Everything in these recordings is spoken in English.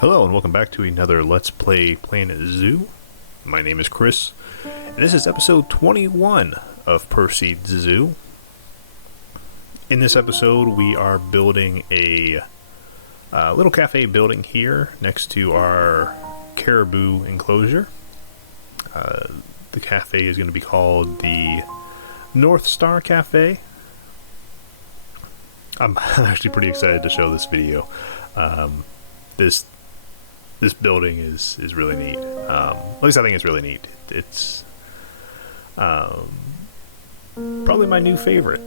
Hello and welcome back to another Let's Play Planet Zoo. My name is Chris, and this is episode 21 of Perseid Zoo. In this episode, we are building a little cafe building here next to our caribou enclosure. The cafe is going to be called the North Star Cafe. I'm actually pretty excited to show this video. This building is really neat. At least I think it's really neat. It's probably my new favorite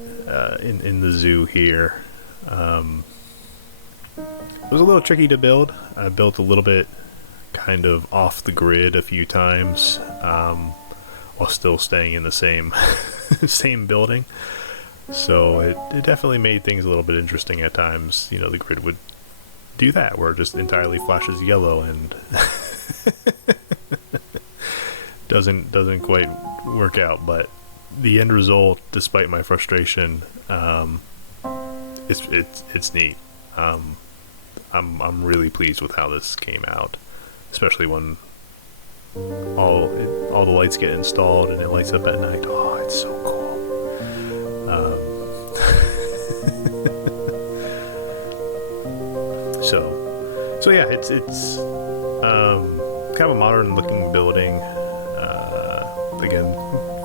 in the zoo here. It was a little tricky to build. I built a little bit kind of off the grid a few times while still staying in the same same building. So it definitely made things a little bit interesting at times. You know, the grid would do that where it just entirely flashes yellow and doesn't quite work out, but the end result, despite my frustration, it's neat. I'm really pleased with how this came out, especially when all the lights get installed and it lights up at night. Oh, it's so cool. So yeah, it's kind of a modern looking building, again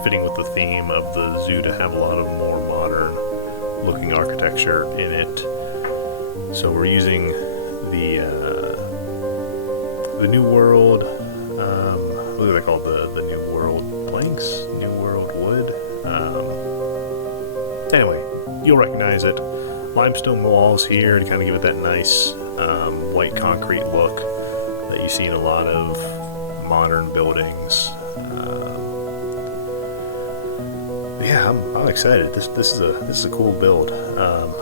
fitting with the theme of the zoo to have a lot of more modern looking architecture in it. So we're using the New World, what are they called, the New World planks, New World wood. Anyway, you'll recognize it. Limestone walls here to kind of give it that nice white concrete look that you see in a lot of modern buildings. Yeah, I'm excited. This is a cool build. I'm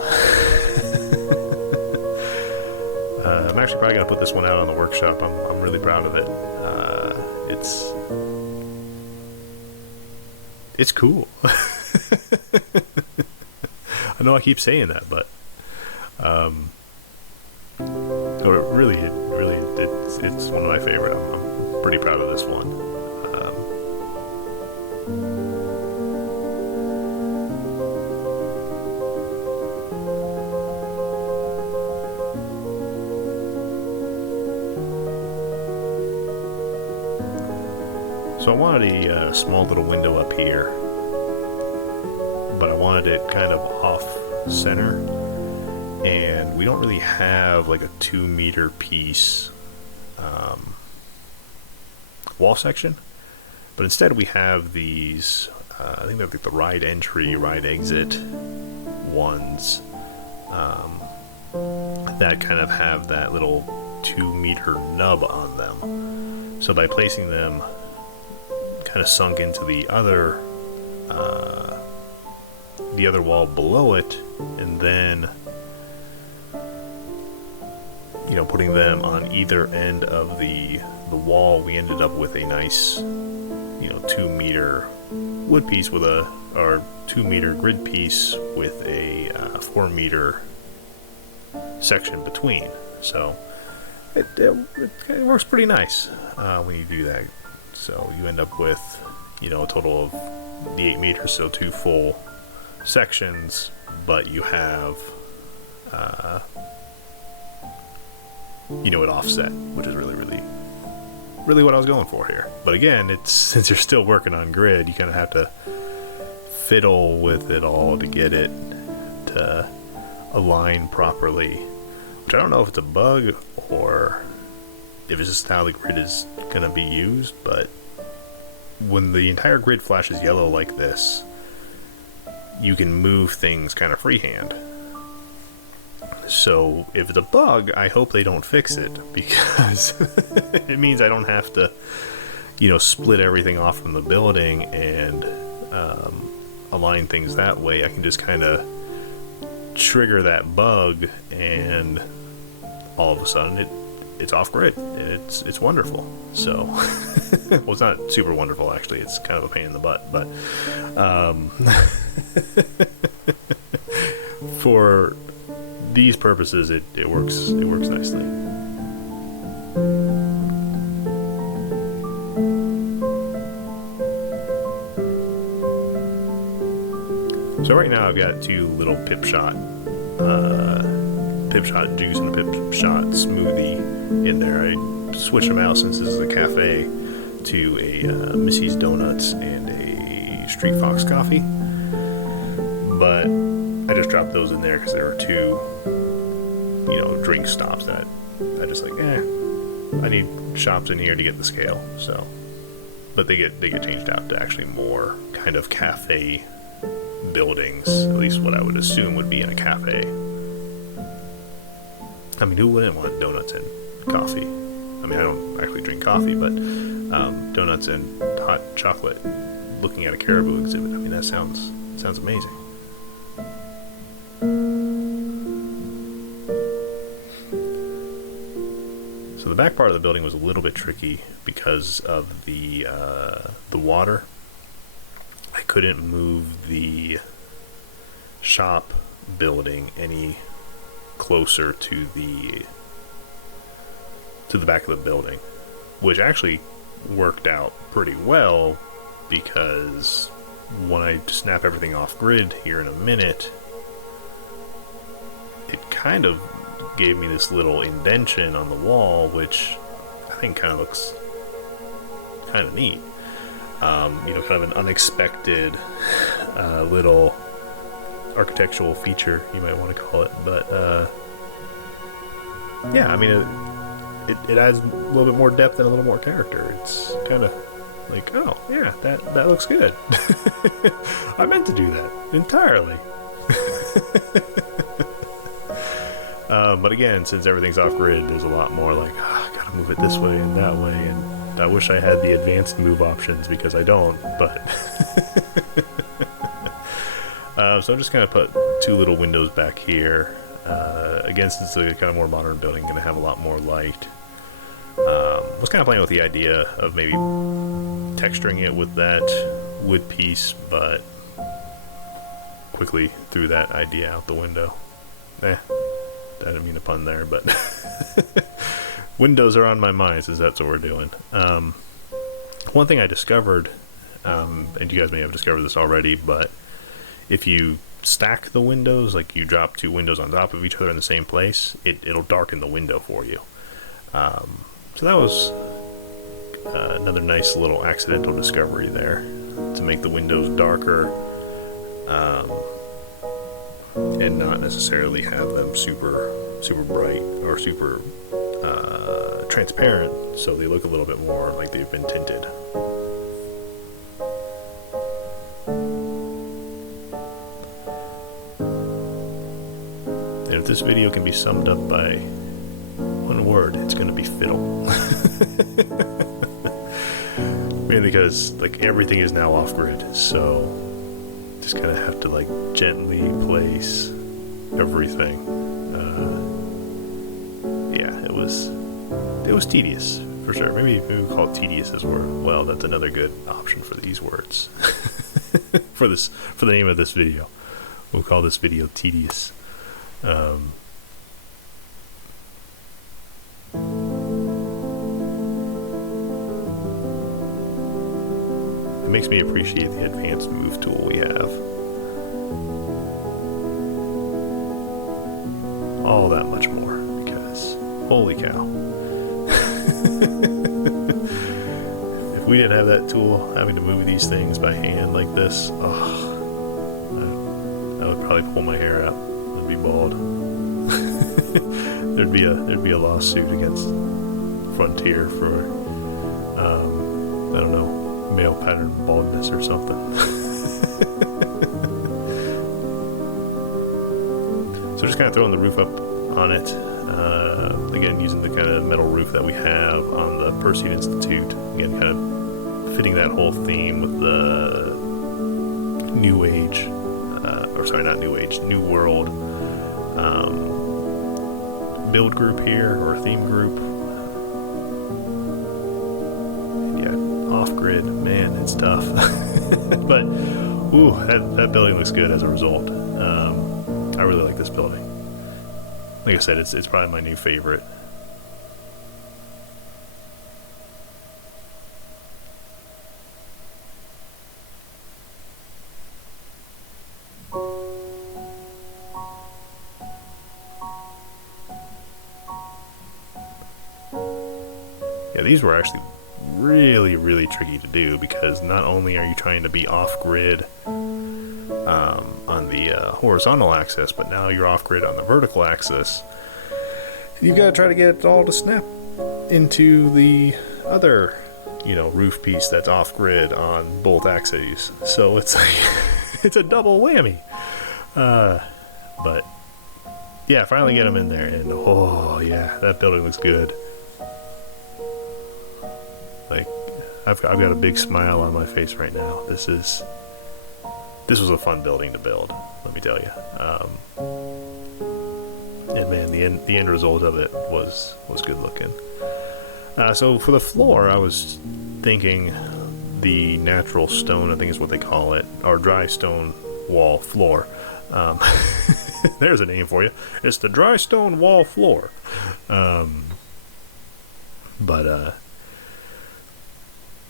actually probably gonna put this one out on the workshop. I'm really proud of it. It's cool. I know I keep saying that, but it's one of my favorite. I'm pretty proud of this one. So I wanted a small little window up here, but I wanted it kind of off center, and we don't really have like a 2-meter piece wall section, but instead we have these I think they're like the ride entry, ride exit ones that kind of have that little 2-meter nub on them. So by placing them kind of sunk into the other wall below it, and then putting them on either end of the wall, we ended up with a nice 2-meter wood piece with or 2-meter grid piece with a 4-meter section between. So it works pretty nice when you do that. So you end up with a total of the 8 meters, so 2 full sections, but you have it offset, which is really what I was going for here. But again, since you're still working on grid, you kind of have to fiddle with it all to get it to align properly, which I don't know if it's a bug or if it's just how the grid is going to be used. But when the entire grid flashes yellow like this, you can move things kind of freehand. So if it's a bug, I hope they don't fix it, because it means I don't have to split everything off from the building and align things that way. I can just kind of trigger that bug, and all of a sudden it's off grid, and it's wonderful. So well, it's not super wonderful actually, it's kind of a pain in the butt, but for these purposes it works nicely. So right now I've got two little Pip Shot juice and a Pip Shot smoothie in there. I switched them out since this is a cafe to a Missy's Donuts and a Street Fox coffee. But I just dropped those in there because there were two, drink stops that I just I need shops in here to get the scale. So, but they get changed out to actually more kind of cafe buildings, at least what I would assume would be in a cafe. I mean, who wouldn't want donuts and coffee? I mean, I don't actually drink coffee, but donuts and hot chocolate looking at a caribou exhibit, I mean, that sounds amazing. So the back part of the building was a little bit tricky because of the water. I couldn't move the shop building any closer to the back of the building, which actually worked out pretty well because when I snap everything off grid here in a minute, it kind of gave me this little indentation on the wall, which I think kind of looks kind of neat. Kind of an unexpected little architectural feature, you might want to call it. But yeah, I mean, it adds a little bit more depth and a little more character. It's kind of like, oh yeah, that looks good. I meant to do that entirely. But again, since everything's off grid, there's a lot more like, gotta move it this way and that way, and I wish I had the advanced move options because I don't, but so I'm just gonna put two little windows back here. Again, since it's a kind of more modern building, gonna have a lot more light. Was kind of playing with the idea of maybe texturing it with that wood piece, but quickly threw that idea out the window. I didn't mean a pun there, but windows are on my mind since that's what we're doing. One thing I discovered, and you guys may have discovered this already, but if you stack the windows, like you drop two windows on top of each other in the same place, it'll darken the window for you. So that was another nice little accidental discovery there, to make the windows darker and not necessarily have them super bright or super transparent, so they look a little bit more like they've been tinted. And if this video can be summed up by one word, it's going to be fiddle. Mainly because like everything is now off grid, so just kind of have to like gently place everything. Yeah, it was tedious for sure. Maybe we call it tedious as well. That's another good option for these words. for the name of this video, we'll call this video tedious. It makes me appreciate the advanced move tool we have. All that much more, because holy cow. If we didn't have that tool, having to move these things by hand like this, I would probably pull my hair out. I'd be bald. There'd be a lawsuit against Frontier for I don't know, male pattern baldness or something. So just kind of throwing the roof up on it. Again, using the kind of metal roof that we have on the Perseid Institute. Again, kind of fitting that whole theme with the New Age, New World build group here, or theme group. Off-grid, man, it's tough. But ooh, that building looks good as a result. I really like this building. Like I said, it's probably my new favorite. Yeah, these were actually really, really tricky to do because not only are you trying to be off-grid on the horizontal axis, but now you're off-grid on the vertical axis. And you've got to try to get it all to snap into the other, roof piece that's off-grid on both axes. So it's like, it's a double whammy. But yeah, finally get them in there, and oh yeah, that building looks good. Like, I've got a big smile on my face right now. This was a fun building to build, let me tell you. And man, the end result of it was good looking. So for the floor, I was thinking the natural stone, I think is what they call it, or dry stone wall floor. There's a name for you. It's the dry stone wall floor. But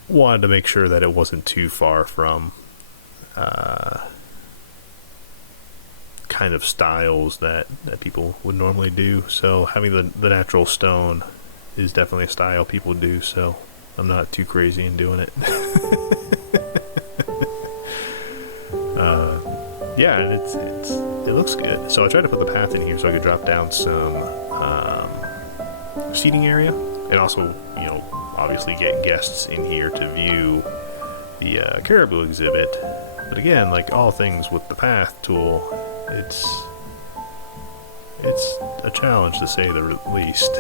wanted to make sure that it wasn't too far from kind of styles that people would normally do. So having the natural stone is definitely a style people do, so I'm not too crazy in doing it. Yeah, and it looks good. So I tried to put the path in here so I could drop down some seating area, and also, obviously get guests in here to view the caribou exhibit. But again, like all things with the path tool, it's a challenge to say the least.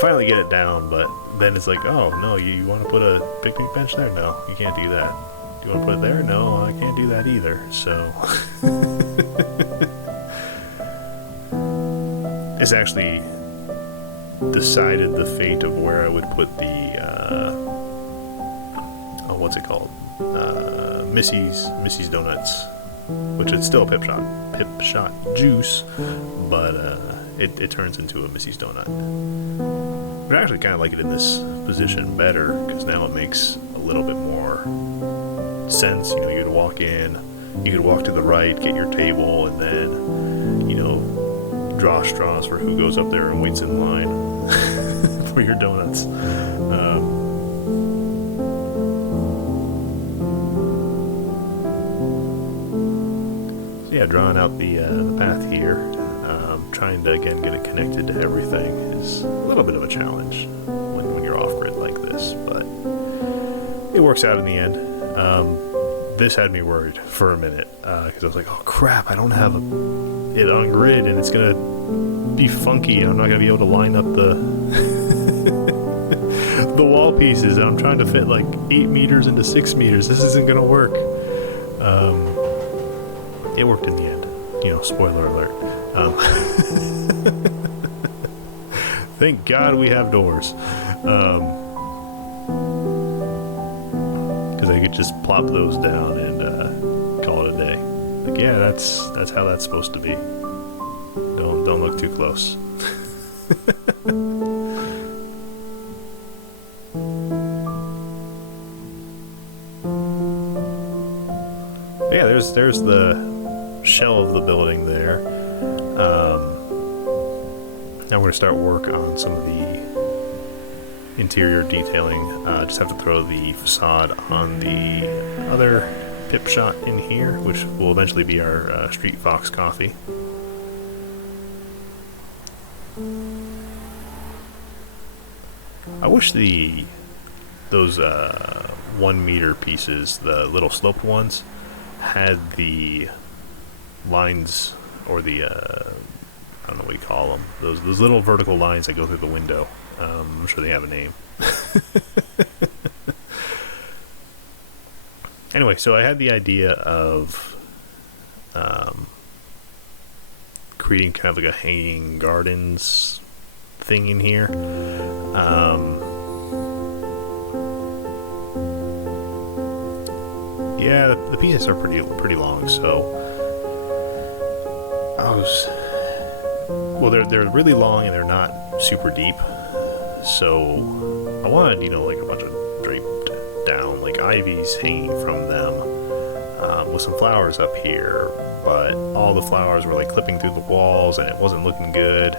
Finally get it down, but then it's like, oh no, you want to put a picnic bench there? No, you can't do that. Do you want to put it there? No, I can't do that either. So it's actually decided the fate of where I would put the what's it called? Missy's Donuts, which is still a pip shot juice, but it turns into a Missy's Donut. But I actually kind of like it in this position better because now it makes a little bit more sense. You could walk in, you could walk to the right, get your table, and then draw straws for who goes up there and waits in line for your donuts. So yeah, drawing out the path here, trying to again get it connected to everything is a little bit of a challenge when you're off grid like this, but it works out in the end. This had me worried for a minute because I was like, oh crap, I don't have it on grid and it's gonna be funky and I'm not gonna be able to line up the the wall pieces, and I'm trying to fit like 8 meters into 6 meters. This isn't gonna work. It worked in the end, spoiler alert. Thank God we have doors, because I could just plop those down and call it a day. Like, yeah, that's how that's supposed to be. Don't look too close. Yeah, there's the shell of the building there. Now we're going to start work on some of the interior detailing. Just have to throw the facade on the other pip shot in here, which will eventually be our Street Fox coffee. I wish those 1 meter pieces, the little sloped ones, had the lines, or the I don't know what you call them, those little vertical lines that go through the window. I'm sure they have a name. Anyway, so I had the idea of creating kind of like a hanging gardens thing in here. Yeah, the pieces are pretty long, so they're really long and they're not super deep. So I wanted, like a bunch of draped down, like ivies hanging from them, with some flowers up here, but all the flowers were like clipping through the walls and it wasn't looking good.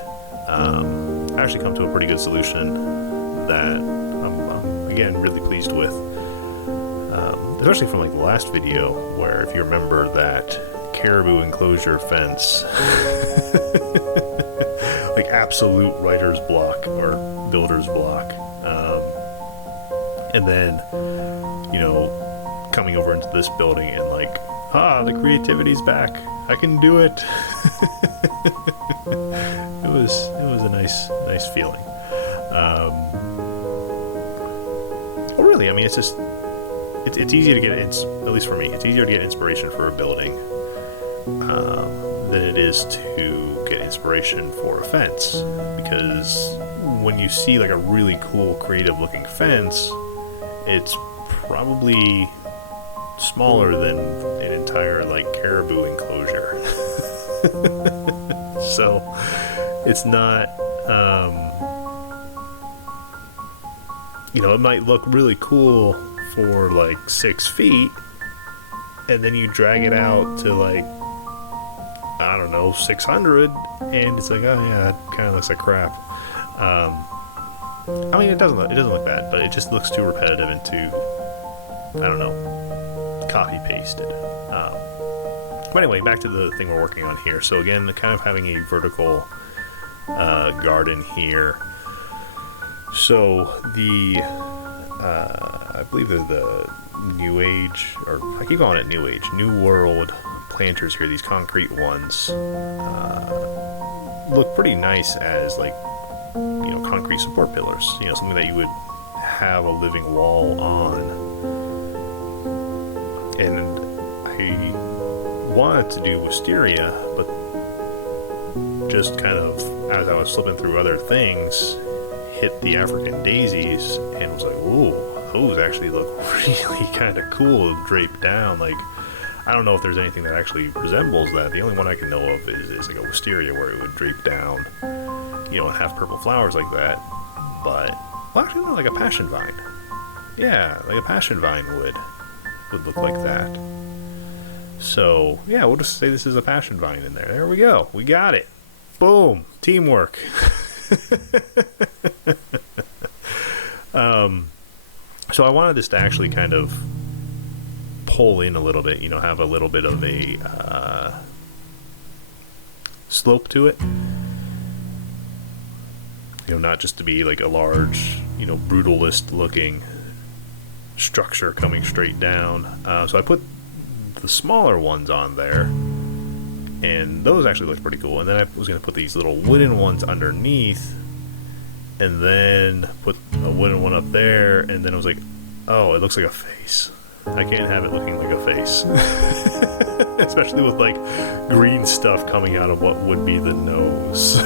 actually come to a pretty good solution that I'm again really pleased with. Especially from like the last video, where if you remember that caribou enclosure fence, like absolute writer's block or builder's block, and then coming over into this building and like, the creativity's back, I can do it. It was a nice feeling. Well, really, I mean, it's just it's easy to get, at least for me, it's easier to get inspiration for a building than it is to get inspiration for a fence, because when you see like a really cool creative looking fence, it's probably smaller than an entire like caribou enclosure. So it's not it might look really cool for like 6 feet, and then you drag it out to like, I don't know, 600, and it's like, oh yeah, that kind of looks like crap. I mean, it doesn't look bad, but it just looks too repetitive and too, I don't know, copy pasted. But anyway, back to the thing we're working on here. So again, kind of having a vertical garden here. So the I believe they're the New Age, or I keep calling it New Age, New World planters here. These concrete ones look pretty nice as like concrete support pillars. Something that you would have a living wall on. And I wanted to do wisteria, but just kind of as I was flipping through other things, hit the African daisies and was like, ooh, those actually look really kind of cool draped down. Like, I don't know if there's anything that actually resembles that. The only one I can know of is like a wisteria, where it would drape down, and have purple flowers like that. But, well, actually no, like a passion vine. Yeah, like a passion vine would look like that. So, yeah, we'll just say this is a passion vine in there. There we go. We got it. Boom. Teamwork. So I wanted this to actually kind of pull in a little bit, have a little bit of a slope to it. Not just to be like a large, brutalist looking structure coming straight down. So I put the smaller ones on there, and those actually looked pretty cool. And then I was going to put these little wooden ones underneath, and then put a wooden one up there, and then I was like, oh, it looks like a face. I can't have it looking like a face. Especially with like green stuff coming out of what would be the nose.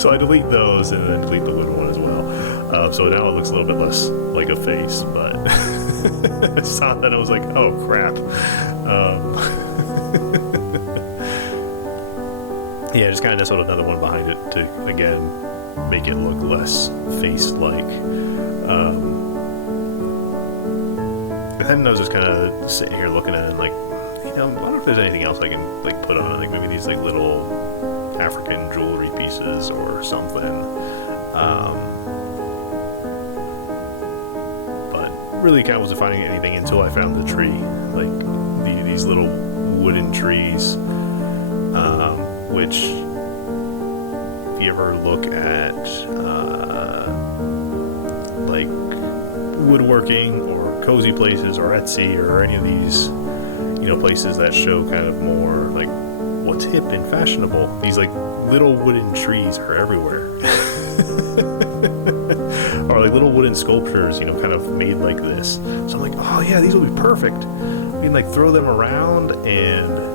So I delete those and then delete the wooden one as well. So now it looks a little bit less like a face, but I saw that and I was like, oh crap. Yeah, just kind of nestled another one behind it to, again, make it look less face-like. And then I was just kind of sitting here looking at it and like, I wonder if there's anything else I can like put on it. Like maybe these like little African jewelry pieces or something. But really kind of wasn't finding anything until I found the tree. Like these little wooden trees. Which, if you ever look at like woodworking or cozy places or Etsy or any of these, places that show kind of more like what's hip and fashionable, these like little wooden trees are everywhere. Or like little wooden sculptures, kind of made like this. So I'm like, oh yeah, these will be perfect. We can like throw them around and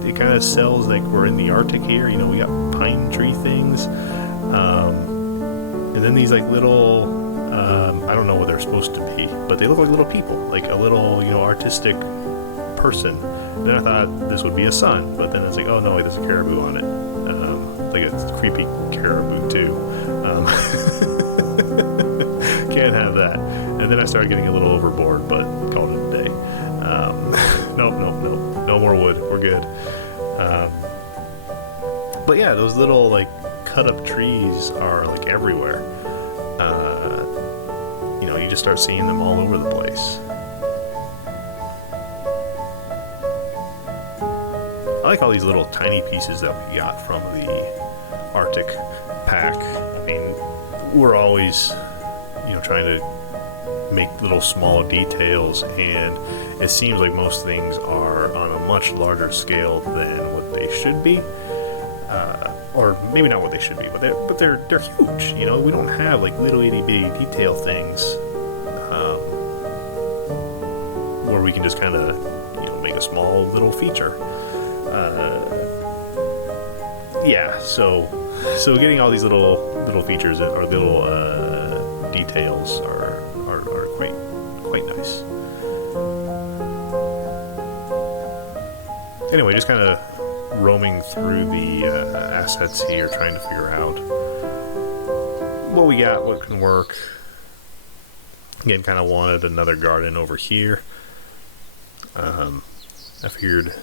it kind of sells like we're in the Arctic here. We got pine tree things, and then these like little I don't know what they're supposed to be, but they look like little people, like a little artistic person. And then I thought this would be a sun, but then it's like, oh no, wait, there's a caribou on it, like a creepy caribou too. Can't have that. And then I started getting a little overboard, but called it a day. Nope, no more wood. We're good. But yeah, those little like cut up trees are like everywhere. You know, you just start seeing them all over the place. I like all these little tiny pieces that we got from the Arctic pack. I mean, we're always, you know, trying to make little small details, and it seems like most things are on a much larger scale than what they should be. Or maybe not what they should be, but they're huge. You know, we don't have like little itty bitty detail things where we can just kind of, you know, make a small little feature. Yeah, so getting all these little features or little details are quite nice. Anyway, just kind of roaming through the assets here, trying to figure out what we got, what can work. Again, kind of wanted another garden over here. I figured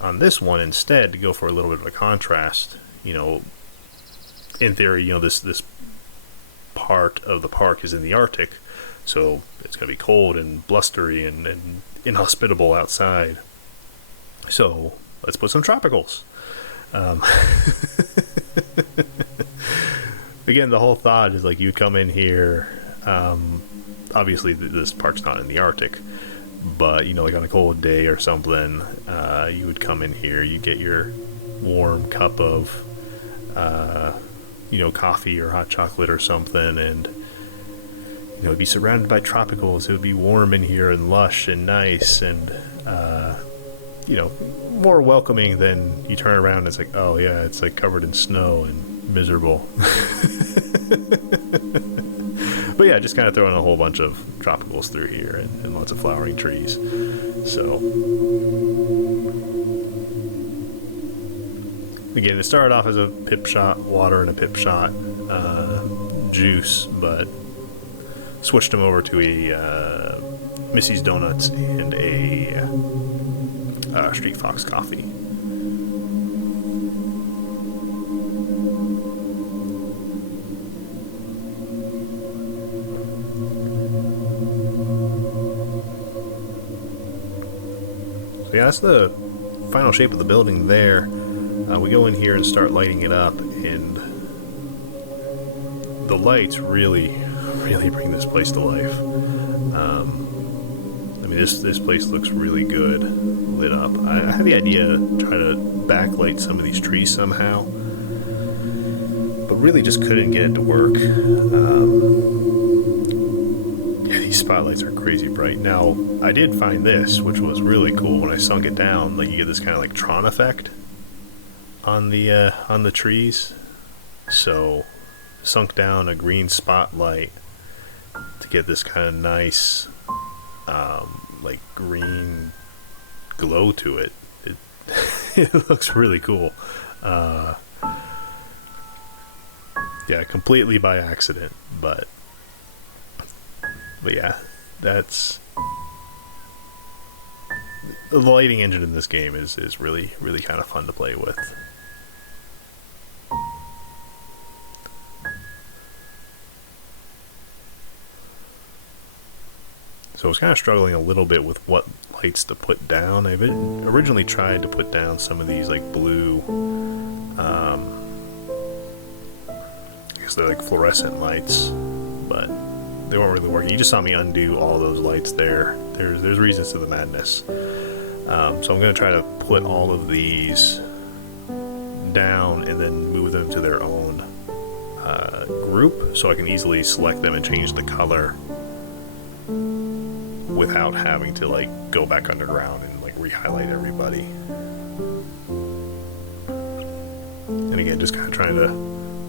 on this one instead to go for a little bit of a contrast. You know, in theory, you know, this part of the park is in the Arctic, so it's going to be cold and blustery and inhospitable outside. So let's put some tropicals. Again, the whole thought is like you'd come in here. Obviously, this park's not in the Arctic, but you know, like on a cold day or something, you would come in here. You get your warm cup of, you know, coffee or hot chocolate or something, and you know, be surrounded by tropicals. It would be warm in here and lush and nice and you know, more welcoming than you turn around and it's like, oh yeah, it's like covered in snow and miserable. But yeah, just kind of throwing a whole bunch of tropicals through here and lots of flowering trees. So again, it started off as a pip shot water and a pip shot juice, but switched them over to a Missy's Donuts and a Street Fox coffee. So yeah, that's the final shape of the building there. We go in here and start lighting it up, and the lights really bring this place to life. I mean, this place looks really good lit up. I had the idea to try to backlight some of these trees somehow, but really just couldn't get it to work. Yeah, these spotlights are crazy bright. Now, I did find this, which was really cool when I sunk it down. Like, you get this kind of like Tron effect on the trees. So, sunk down a green spotlight to get this kind of nice like green glow to it. It looks really cool. Yeah, completely by accident, but yeah, that's the lighting engine in this game is really kind of fun to play with. So I was kind of struggling a little bit with what lights to put down. I originally tried to put down some of these like blue, I guess they're like fluorescent lights, but they weren't really working. You just saw me undo all those lights there. There's reasons to the madness. So I'm going to try to put all of these down and then move them to their own group, so I can easily select them and change the color without having to like go back underground and like re-highlight everybody. And again, just kind of trying to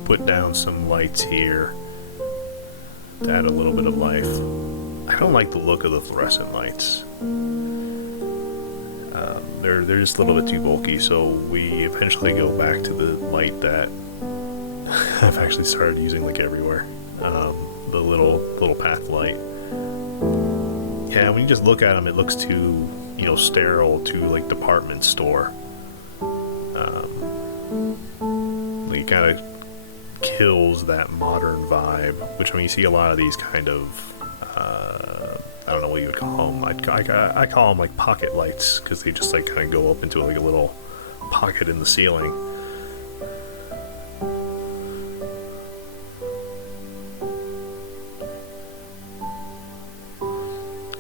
put down some lights here to add a little bit of life. I don't like the look of the fluorescent lights. They're just a little bit too bulky, so we eventually go back to the light that I've actually started using like everywhere. The little path light. Yeah, when you just look at them, it looks too, you know, sterile, too like department store. kind of kills that modern vibe, which, I mean, you see a lot of these kind of, I don't know what you would call them. I call them like pocket lights, because they just like kind of go up into like a little pocket in the ceiling.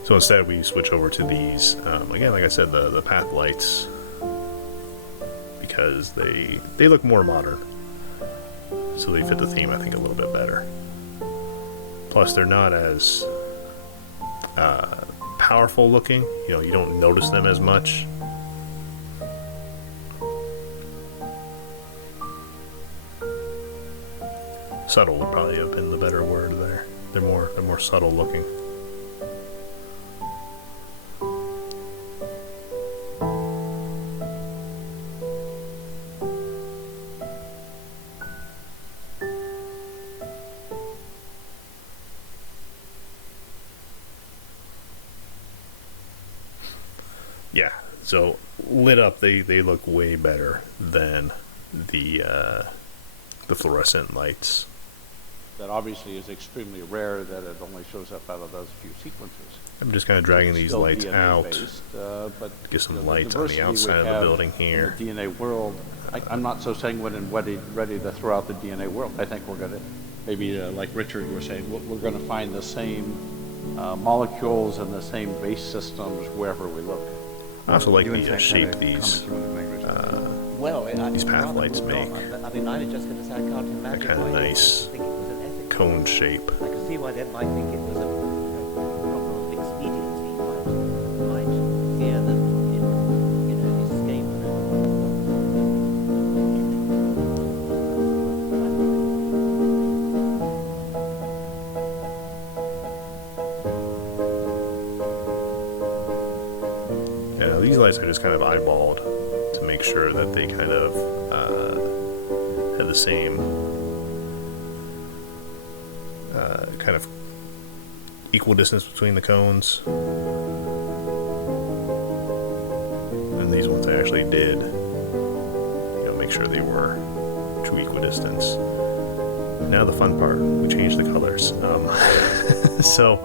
So instead we switch over to these, again, like I said, the path lights, because they look more modern. So they fit the theme, I think, a little bit better. Plus, they're not as powerful looking. You know, you don't notice them as much. Subtle would probably have been the better word there. They're more subtle looking. Yeah, so lit up, they look way better than the fluorescent lights. That obviously is extremely rare, that it only shows up out of those few sequences. I'm just kind of dragging these lights out, but get some light on the outside of the building here. The DNA world, I'm not so sanguine and ready to throw out the DNA world. I think we're going to, maybe like Richard was saying, we're going to find the same molecules and the same base systems wherever we look. I also like the shape these path lights make. I mean, I was just going to say, I can't imagine kind of nice cone shape. I can see why they might think it was a problem of expediency. Might fear that it, escape. Yeah, these lights are just kind of eyeballed to make sure that they kind of have the same kind of equal distance between the cones. And these ones I actually did, make sure they were true equidistance. Now the fun part, we changed the colors. So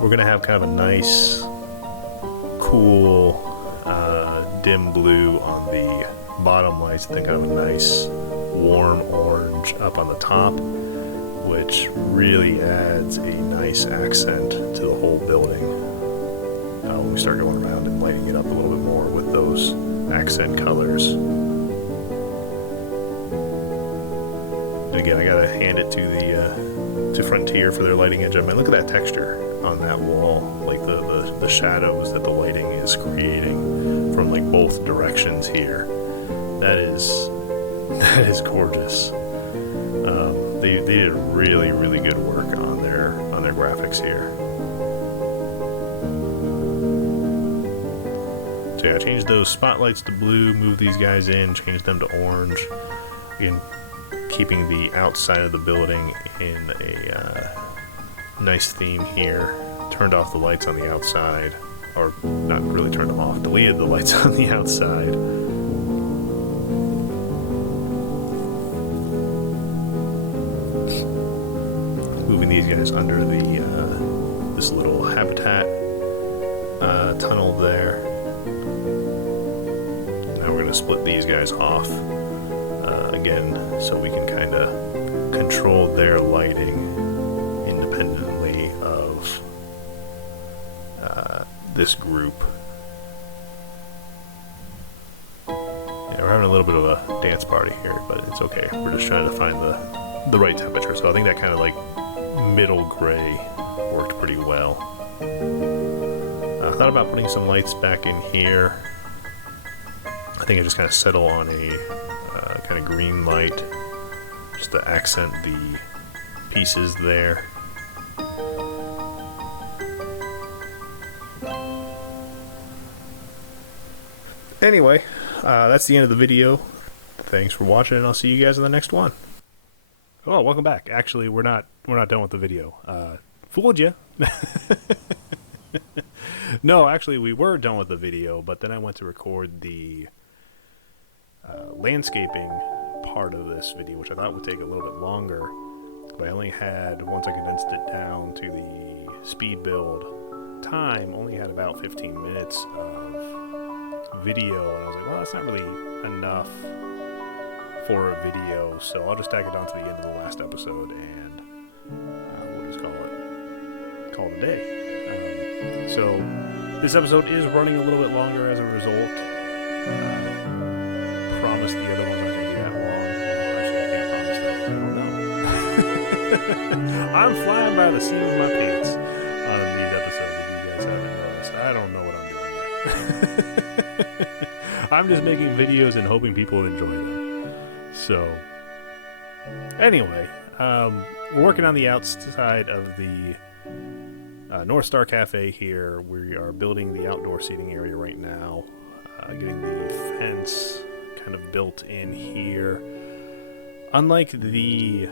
we're gonna have kind of a nice, cool, dim blue on the bottom lights, and then kind of a nice, warm orange up on the top, which really adds a nice accent to the whole building when we start going around and lighting it up a little bit more with those accent colors. And again, I gotta hand it to to Frontier for their lighting edge. I mean, look at that texture on that wall, like the shadows that the lighting is creating from like both directions here. That is gorgeous. They did really, really good work on their graphics here. So yeah, change those spotlights to blue, move these guys in, change them to orange. Again, keeping the outside of the building in a nice theme here. Turned off the lights on the outside, or not really turned them off, deleted the lights on the outside. Moving these guys under this little habitat tunnel there. Now we're going to split these guys off again, so we can kind of control their lighting independently of this group. Yeah, we're having a little bit of a dance party here, but it's okay. We're just trying to find the right temperature. So I think that kind of like middle gray worked pretty well. I thought about putting some lights back in here. I think I just kind of settle on a kind of green light just to accent the pieces there. Anyway, that's the end of the video. Thanks for watching, and I'll see you guys in the next one. Oh, welcome back. Actually, we're not done with the video. Fooled you. No, actually, we were done with the video, but then I went to record the landscaping part of this video, which I thought would take a little bit longer, but I only had, once I condensed it down to the speed build time, only had about 15 minutes of video, and I was like, well, that's not really enough for a video, so I'll just tack it on to the end of the last episode, and we'll just call it a day. So this episode is running a little bit longer as a result. Promise the other ones aren't going to be that long. Well, actually, I can't promise that. I don't know. I'm flying by the seat of my pants on these episodes, if you guys haven't noticed. I don't know what I'm doing yet. I'm just making videos and hoping people enjoy them. So, anyway, we're working on the outside of the North Star Cafe here. We are building the outdoor seating area right now, getting the fence kind of built in here. Unlike the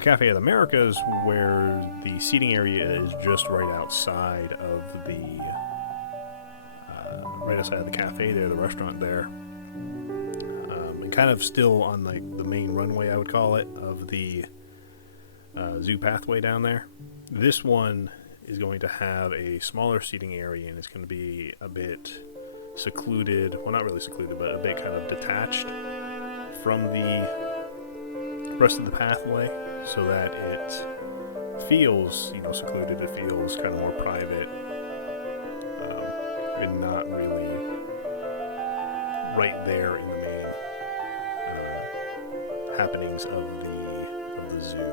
Cafe of the Americas, where the seating area is just right outside of the cafe there, the restaurant there, and kind of still on like the main runway, I would call it, of the zoo pathway down there. This one is going to have a smaller seating area, and it's going to be a bit secluded, well, not really secluded, but a bit kind of detached from the rest of the pathway, so that it feels, secluded. It feels kind of more private, and not really right there in the main happenings of the zoo.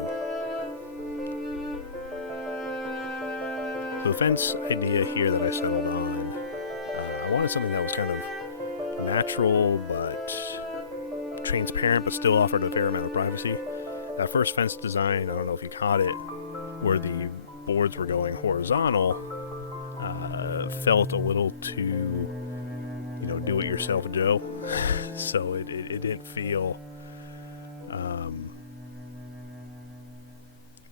So the fence idea here that I settled on, I wanted something that was kind of natural but transparent, but still offered a fair amount of privacy. That first fence design, I don't know if you caught it, where the boards were going horizontal, felt a little too, do-it-yourself Joe. So it didn't feel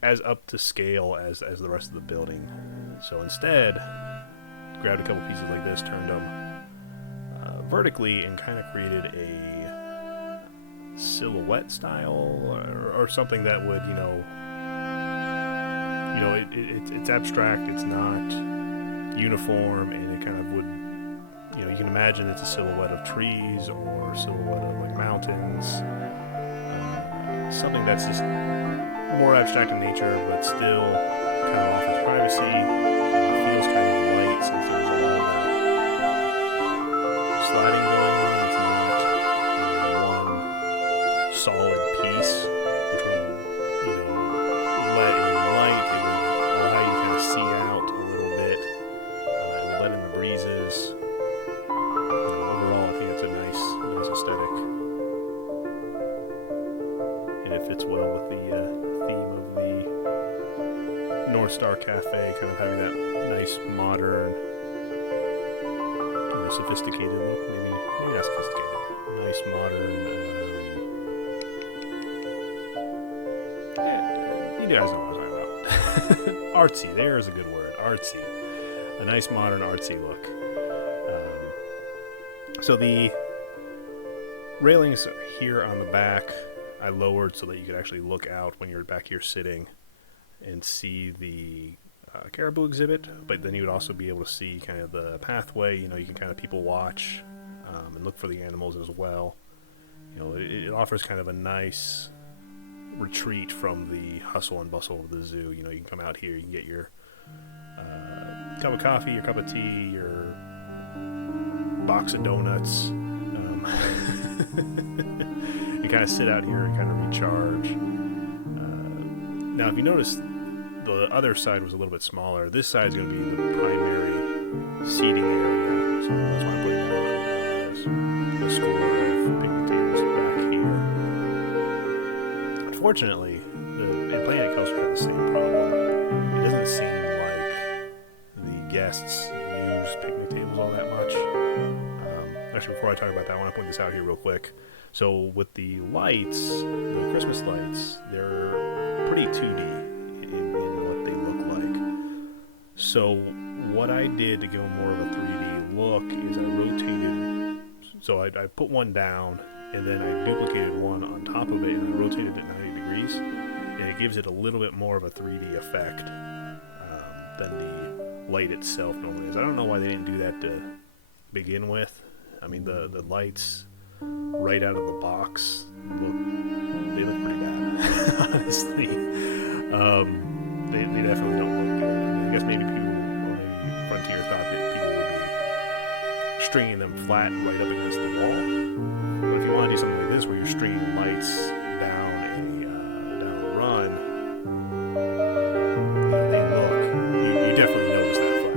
as up to scale as the rest of the building. So instead, grabbed a couple pieces like this, turned them vertically, and kind of created a silhouette style or something that would, it's abstract, it's not uniform, and it kind of would, you can imagine it's a silhouette of trees or a silhouette of like mountains, something that's just more abstract in nature, but still kind of offers privacy. It feels kind of light since there's a lot of sliding going on. It's not one solid piece, which would, let in light. It would allow you to kind of see out a little bit. It would let in the breezes. Overall, I think it's a nice aesthetic, and it fits well with the theme of the North Star Cafe, kind of having that nice modern, sophisticated look. Maybe not sophisticated. Nice modern. You guys know what I'm talking about. Artsy. There's a good word. Artsy. A nice modern artsy look. So the railings here on the back, I lowered so that you could actually look out when you're back here sitting and see the caribou exhibit, but then you would also be able to see kind of the pathway. You can kind of people watch and look for the animals as well. It offers kind of a nice retreat from the hustle and bustle of the zoo. You can come out here, you can get your cup of coffee, your cup of tea, your box of donuts, and kind of sit out here and kind of recharge. Now, if you notice, the other side was a little bit smaller. This side is going to be the primary seating area, so that's why I'm putting a score of picnic tables back here. Unfortunately, in Planet Coaster had the same problem. It doesn't seem like the guests use picnic tables all that much. Actually, before I talk about that, I want to point this out here real quick. So with the lights, the Christmas lights, they're pretty 2D in what they look like. So what I did to give them more of a 3D look is I rotated. So I put one down, and then I duplicated one on top of it and I rotated it 90 degrees, and it gives it a little bit more of a 3D effect than the light itself normally is. I don't know why they didn't do that to begin with. I mean, the lights right out of the box look pretty bad, honestly. They definitely don't look good. I mean, I guess maybe Frontier thought that people would be stringing them flat right up against the wall. But if you want to do something like this, where you're stringing lights down a run, they look. You definitely notice that flat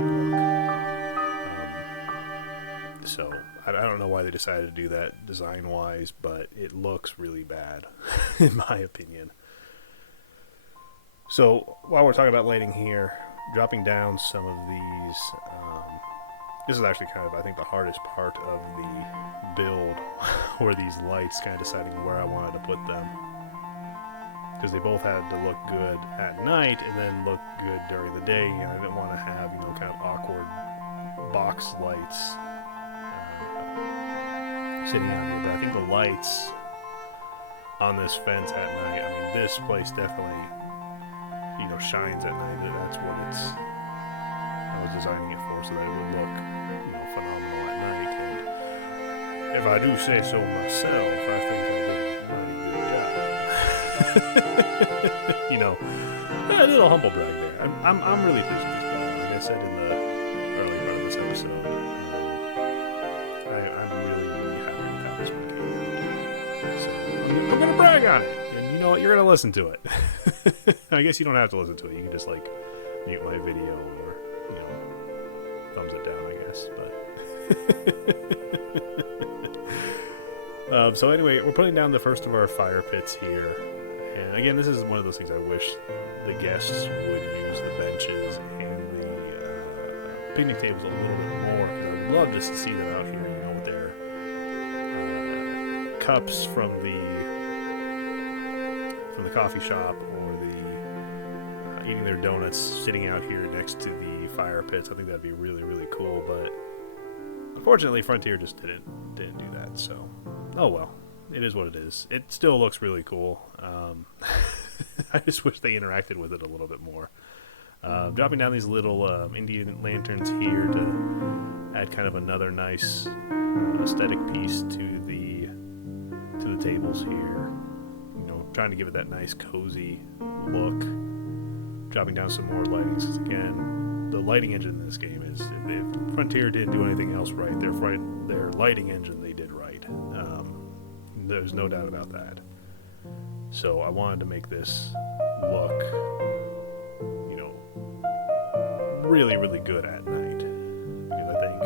look. So I don't know why they decided to do that design-wise, but it looks really bad, in my opinion. So while we're talking about lighting here, dropping down some of these, this is actually kind of, I think, the hardest part of the build, were these lights, kind of deciding where I wanted to put them. Because they both had to look good at night and then look good during the day, and I didn't want to have, kind of awkward box lights sitting out here. But I think the lights on this fence at night, I mean, this place definitely shines at night. That's what I was designing it for, so that it would look phenomenal at night. And if I do say so myself, I think I did a mighty good job. A little humble brag there. I'm really pleased with this building. Like I said in the early part of this episode, I'm really happy with how this one came out. So I'm gonna brag on it. You know what? You're gonna listen to it. I guess you don't have to listen to it. You can just mute my video or thumbs it down, I guess. But so anyway, we're putting down the first of our fire pits here, and again, this is one of those things I wish the guests would use the benches and the picnic tables a little bit more, because I would love just to see them out here, with their cups from the coffee shop, or the eating their donuts sitting out here next to the fire pits. I think that'd be really, really cool, but unfortunately Frontier just didn't do that, so oh well, it is what it is. It still looks really cool. I just wish they interacted with it a little bit more. Dropping down these little Indian lanterns here to add kind of another nice aesthetic piece to the tables here. Trying to give it that nice cozy look. Dropping down some more lighting, because again, the lighting engine in this game is, if Frontier didn't do anything else right, their lighting engine they did right. There's no doubt about that. So I wanted to make this look, really, really good at night, because I think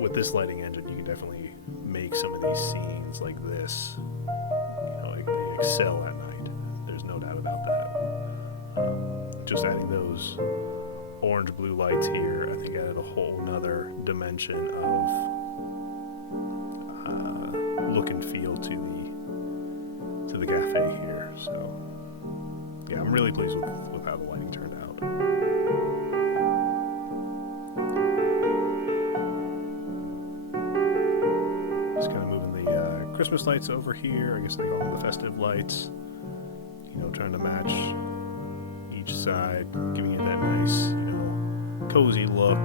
with this lighting engine you can definitely make some of these scenes like this. They excel at night. There's no doubt about that. Just adding those orange blue lights here, I think added a whole nother dimension of look and feel to the cafe here. So yeah, I'm really pleased with how the lighting turned out. Just kind of moving the Christmas lights over here. I guess they call them the festive lights. Trying to match each side, giving it that nice, cozy look.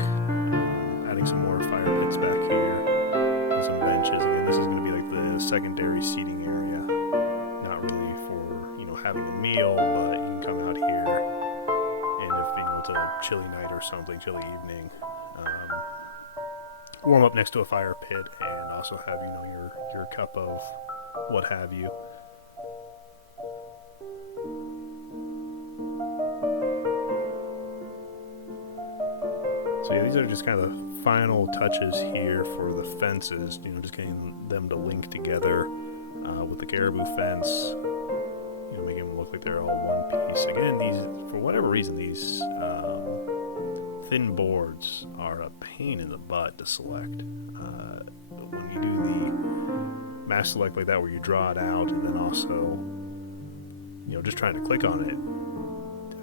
Adding some more fire pits back here, and some benches. Again, this is going to be like the secondary seating area. Not really for having a meal, but you can come out here, and if it's a chilly night or something, chilly evening, warm up next to a fire pit, and also have your cup of what have you. So yeah, these are just kind of the final touches here for the fences, just getting them to link together with the caribou fence, making them look like they're all one piece. Again, these, for whatever reason, these thin boards are a pain in the butt to select. When you do the mass select like that, where you draw it out, and then also, just trying to click on it,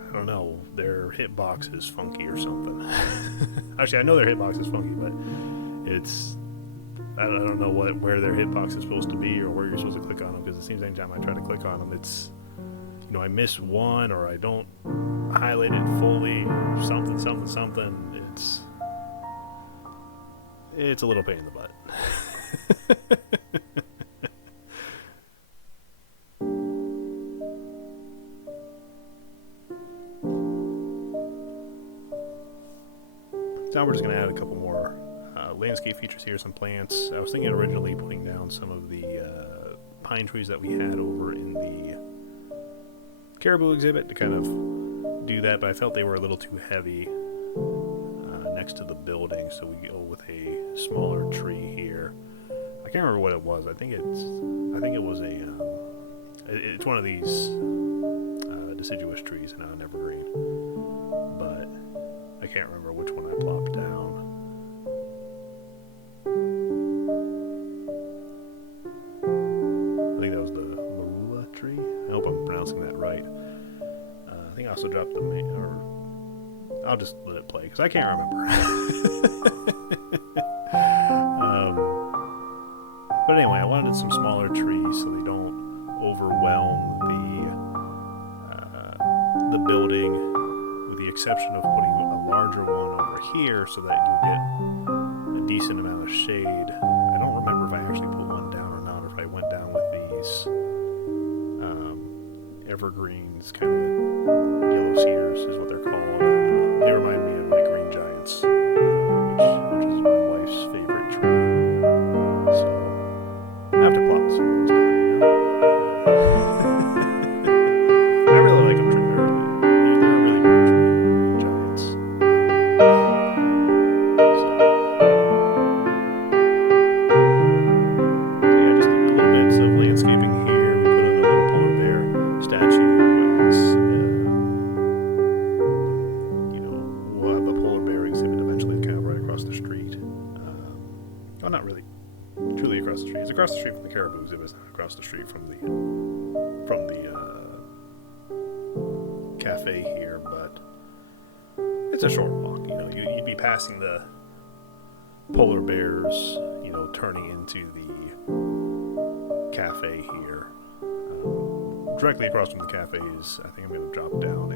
I don't know, their hitbox is funky or something. Actually, I know their hitbox is funky, but it's I don't know where their hitbox is supposed to be or where you're supposed to click on them, because it seems anytime I try to click on them, it's, you know, I miss one or I don't highlight it fully or something. It's a little pain in the butt. Now we're just going to add a couple more landscape features here, some plants. I was thinking originally putting down some of the pine trees that we had over in the caribou exhibit to kind of do that, but I felt they were a little too heavy next to the building, so we go with a smaller tree here. I can't remember what it was. I think it was it's one of these deciduous trees, and an evergreen, but I can't remember which one I plopped down. I think that was the marula tree. I hope I'm pronouncing that right. I think I also dropped the or I'll just let it play because I can't remember. But anyway, I wanted some smaller trees so they don't overwhelm the building, with the exception of putting a larger one over here so that you get a decent amount of shade. I don't remember if I actually put one down or not, or if I went down with these evergreens, kind of yellow cedars is what they're called. They remind me of like green giants, which is my wife's favorite tree. So I have to plop some of those down, you know? I really like them. They're a really good tree, green giants. So yeah, just a little bits of landscaping here. We put in a little polar bear statue as, you know, we'll have the polar bear exhibit eventually kind of right across the street. Well, not really truly across the street. It's across the street from the caribou exhibit. It's not across the street from the cafe here, but it's a short walk. You know, you'd be passing the polar bears, you know, turning into the cafe here. Directly across from the cafe is, I think I'm going to drop down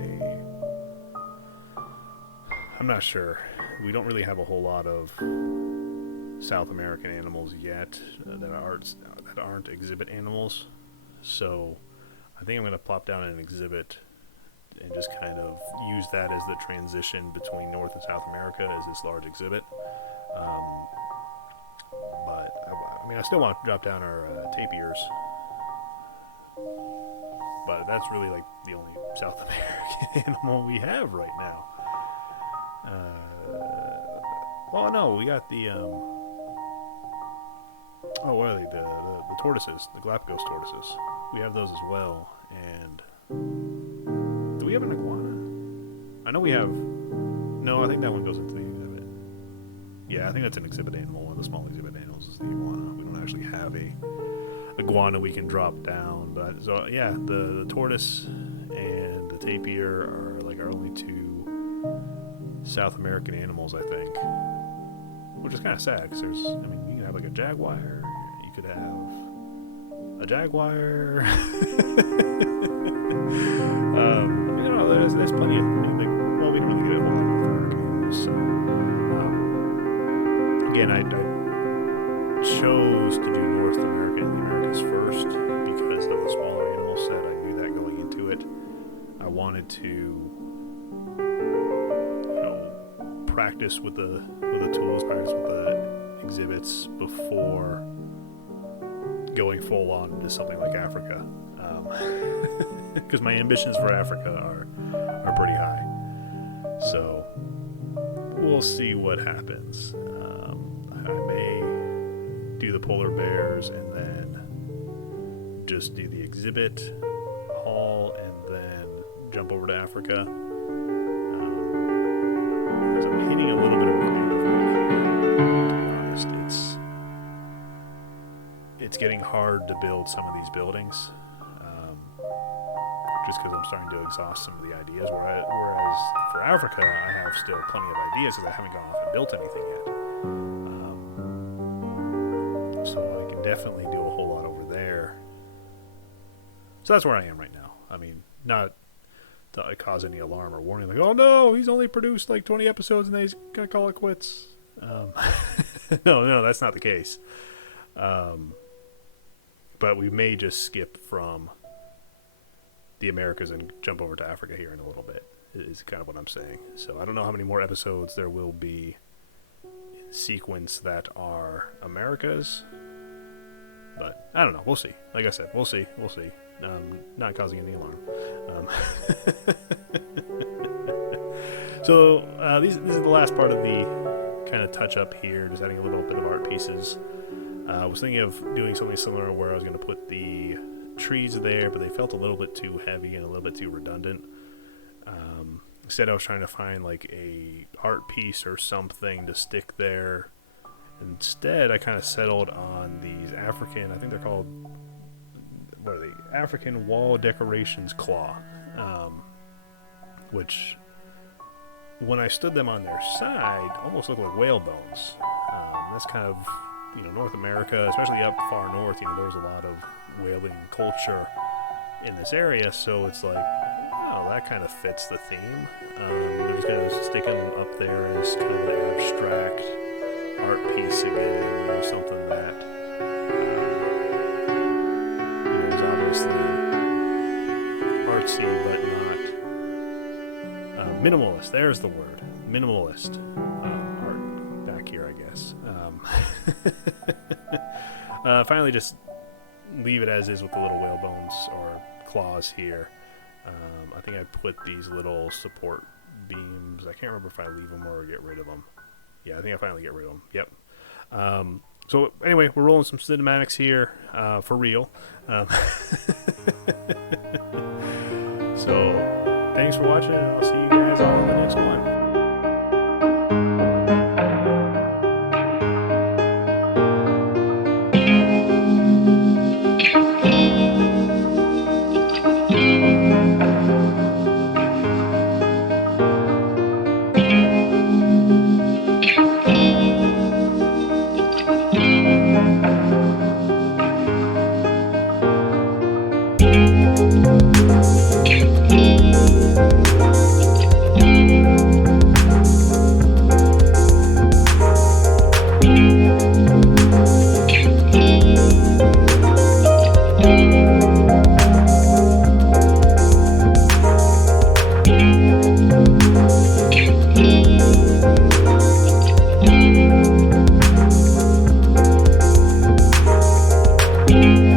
I'm not sure. We don't really have a whole lot of South American animals yet that aren't exhibit animals. So I think I'm going to plop down an exhibit and just kind of use that as the transition between North and South America as this large exhibit. But I mean, I still want to drop down our tapirs, but that's really like the only South American animal we have right now. Well, no, we got the what are they? The tortoises, the Galapagos tortoises. We have those as well. And do we have an iguana? I know we have. No, I think that one goes into the exhibit. Yeah, I think that's an exhibit animal. One of the small exhibit animals is the iguana. We don't actually have a iguana we can drop down. But so yeah, the tortoise and the tapir are like our only two South American animals, I think. Which is kind of sad because you can have like a jaguar. You could have a jaguar. You know, there's plenty of. Well, we don't really get a whole lot of North American animals. So again, I chose to do North America and the Americas first because of the smaller animal set. I knew that going into it. I wanted to, practice with the tools, practice with the exhibits before going full on into something like Africa, because my ambitions for Africa are pretty high. So we'll see what happens. I may do the polar bears and then just do the exhibit hall and then jump over to Africa. I'm hitting a little bit of a creative work here, to be honest. It's getting hard to build some of these buildings, just because I'm starting to exhaust some of the ideas, whereas for Africa I have still plenty of ideas because I haven't gone off and built anything yet. definitely do a whole lot over there. So that's where I am right now. I mean, not to cause any alarm or warning, like, oh no, he's only produced like 20 episodes and then he's gonna call it quits. No, that's not the case. But we may just skip from the Americas and jump over to Africa here in a little bit, is kind of what I'm saying. So I don't know how many more episodes there will be in sequence that are Americas, but I don't know. We'll see. Like I said, we'll see. Not causing any alarm. So this is the last part of the kind of touch up here, just adding a little bit of art pieces. I was thinking of doing something similar where I was going to put the trees there, but they felt a little bit too heavy and a little bit too redundant. Instead, I was trying to find like a art piece or something to stick there. Instead, I kind of settled on these African, I think they're called, what are they? African wall decorations claw, which when I stood them on their side, almost looked like whale bones. That's kind of, North America, especially up far north, there's a lot of whaling culture in this area, so it's like, oh, that kind of fits the theme. They're just kind of sticking them up there as kind of an abstract art piece again, something that is obviously artsy but not minimalist. There's the word, minimalist art back here, I guess. Finally, just leave it as is with the little whale bones or claws here. I think I put these little support beams. I can't remember if I leave them or get rid of them. Yeah, I think I finally get rid of them. Yep. So anyway, we're rolling some cinematics here for real. So thanks for watching, and I'll see you guys all in the next one. you.